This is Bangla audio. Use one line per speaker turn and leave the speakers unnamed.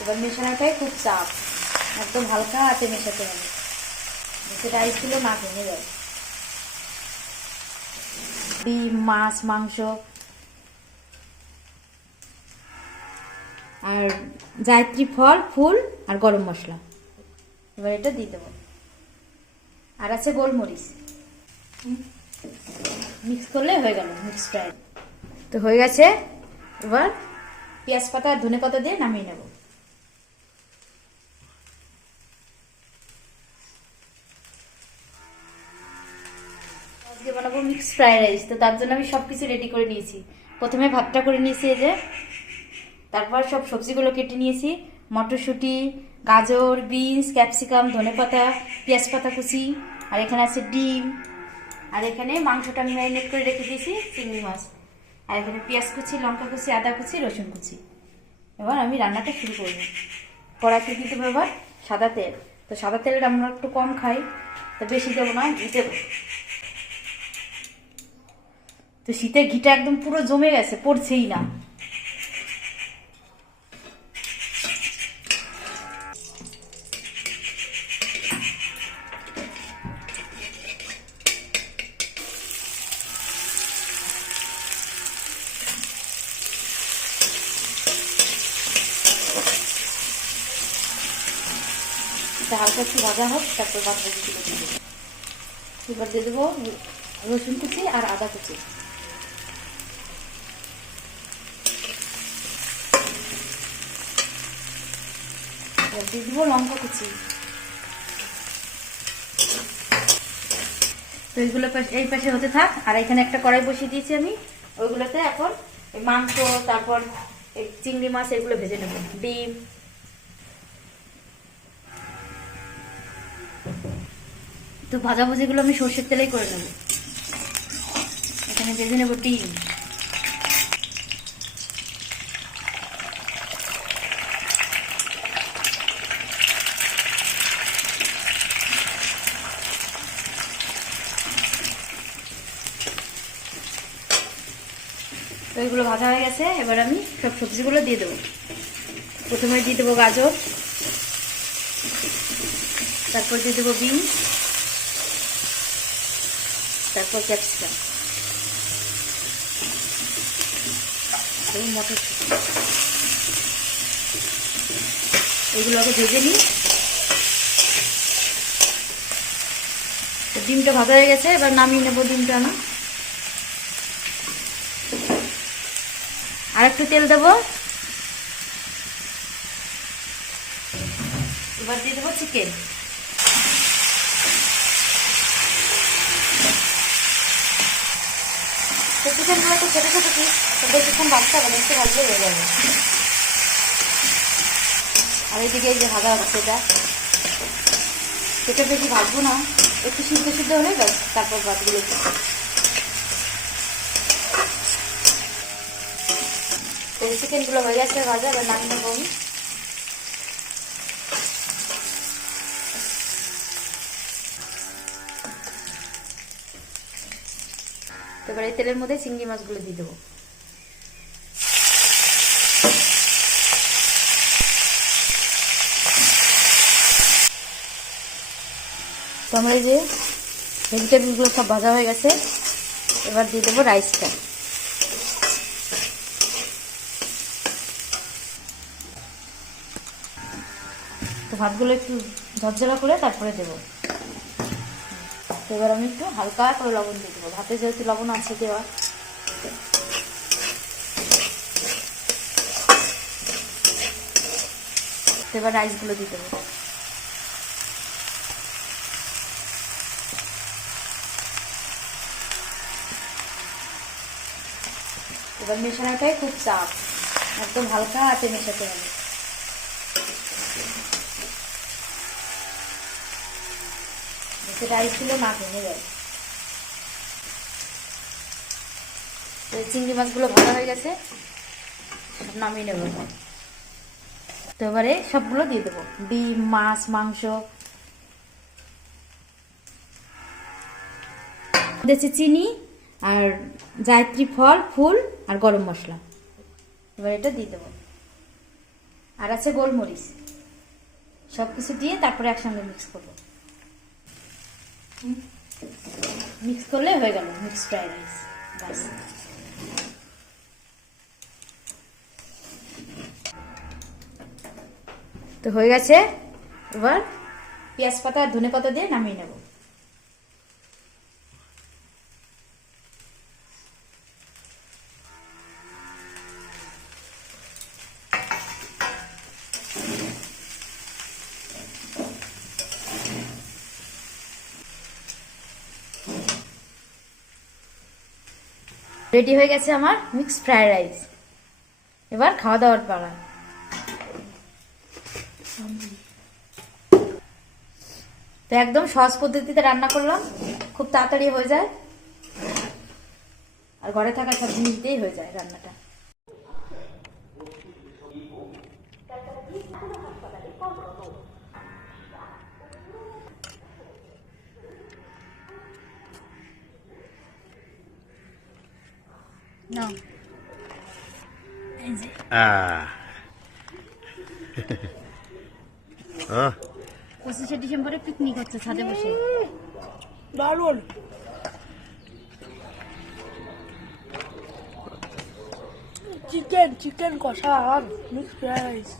এবার মেশানোটাই খুব চাপ। একদম হালকা আছে মেশাতে হবে। যাতে রাইসগুলো না, ভেঙে যায়। ডিম, মাছ, মাংস। আর জায়ত্রী ফল, ফুল আর গরম মশলা। এবার এটা দিয়ে দেবো। আর আছে গোলমরিচ। মিক্স করলে হয়ে গেল, মিক্স ফ্রাই তো হয়ে গেছে। এবার পেঁয়াজ পাতা, ধনে পাতা দিয়ে নামিয়ে নেব। আজকে বানাবো মিক্স ফ্রাইড রাইস তো তার জন্য আমি সব কিছু রেডি করে নিয়েছি। প্রথমে ভাতটা করে নিয়েছি এই যে, তারপর সব সবজিগুলো কেটে নিয়েছি। মটরশুঁটি, গাজর, বিনস, ক্যাপসিকাম ধনেপাতা পেঁয়াজ পাতা কুচি, আর এখানে আছে ডিম। আর এখানে মাংসটা আমি ম্যারিনেট করে রেখে দিয়েছি, চিংড়ি মাছ। আর এখানে পেঁয়াজ কুচি, লঙ্কা কুচি, আদা কুচি, রসুন কুচি। এবার আমি রান্নাটা শুরু করব। কড়াইতে দিতে হবে সাদা তেল। তো সাদা তেলটা আমরা একটু কম খাই, তো বেশি দেবো না, দেবো। তো শীতের ঘিটা একদম পুরো জমে গেছে, পড়ছেই না। হালকা একটু ভাজা হোক, তারপর এবার দিয়ে দেবো রসুন কুচি আর আদা কুচি। এবার দিয়ে দেবো লঙ্কা কুচি। তো এইগুলো এই পাশে হতে থাক, আর এখানে একটা কড়াই বসিয়ে দিয়েছি আমি। ওইগুলোতে এখন মাংস, তারপর চিংড়ি মাছ, এগুলো ভেজে নেব। ডিম। তো ভাজাভুজিগুলো আমি সর্ষের তেলেই করে নেব। এখানে ভেজে নেব ডিম। তো এগুলো ভাজা হয়ে গেছে, এবার আমি সব সবজিগুলো দিয়ে দেবো। প্রথমে দিয়ে দেবো গাজর, তারপর দিয়ে দেবো বিনস, তারপর ক্যাপসিকাম। এবং মটরশুঁটি। এগুলোকে ভেজে নিই। ডিমটা ভাজা হয়ে গেছে, এবার নামিয়ে নেব ডিমটা আমি। আর একটু তেল দেবো। এবার দিয়ে দেবো চিকেন চিকেনগুলো তো ছোটো ছোটো পিস বেশিক্ষণ ভাজতে হবে একটু ভাজলে হয়ে যাবে। আর এদিকে যে ভাজা হচ্ছে এটা। বেশি ভাজবো না? একটু সিদ্ধ সিদ্ধ হলে ব্যাস, তারপর ভাতগুলো। তো চিকেনগুলো হয়ে গেছে ভাজা, এবার নামিয়ে নেব আমি। এবার এই তেলের মধ্যে চিংড়ি মাছগুলো দিয়ে দেবো। তো আমরা যে ভেজিটেবলগুলো সব ভাজা হয়ে গেছে, এবার দিয়ে দেবো রাইসটা ভাতগুলো একটু ঝরঝরা করে তারপরে দেবো। এবার আমি একটু হালকা করে লবণ দিয়ে দেবো। ভাতে যেহেতু লবণ আছে দেওয়া এবার রাইসগুলো দিয়ে দেবো। এবার মেশানোটাই খুব চাপ। একদম হালকা আছে মেশাতে হবে। চিংড়ি মাছগুলো ভালো হয়ে গেছে নামিয়ে নেব। তো এবারে সবগুলো দিয়ে দেবো। ডিম, মাছ, মাংস। দিয়েছি চিনি আর জায়ত্রী ফল, ফুল আর গরম মশলা। এবার এটা দিয়ে দেবো। আর আছে গোলমরিচ। সব কিছু দিয়ে তারপরে একসঙ্গে মিক্স করব। মিক্স করলে হয়ে গেল মিক্স ফ্রাইড রাইস বাস তো হয়ে গেছে, এবার পেঁয়াজ পাতা আর ধনে পাতা দিয়ে নামিয়ে নেব। রেডি হয়ে গেছে আমার মিক্স ফ্রায়েড রাইস এবার খাওয়া দাওয়ার পালা। তো একদম সহজ পদ্ধতিতে রান্না করলাম। খুব তাড়াতাড়ি হয়ে যায়। আর ঘরে থাকা সব জিনিস দিয়েই হয়ে যায় রান্নাটা। পঁচিশে ডিসেম্বরে পিকনিক হচ্ছে ছাদে বসে
দারুণ চিকেন চিকেন কষা আর মিক্স রাইস